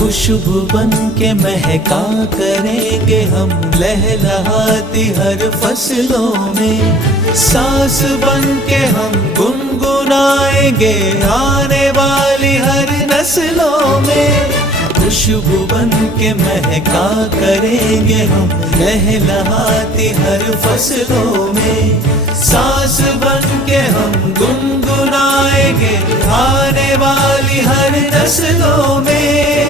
खुशबू बन के महका करेंगे हम लहलहाती हर फसलों में। सांस बन के हम गुनगुनाएंगे आने वाली हर नस्लों में। खुशबू बन के महका करेंगे हम लहलहाती हर फसलों में। सांस बन के हम गुनगुनाएंगे आने वाली हर नस्लों में।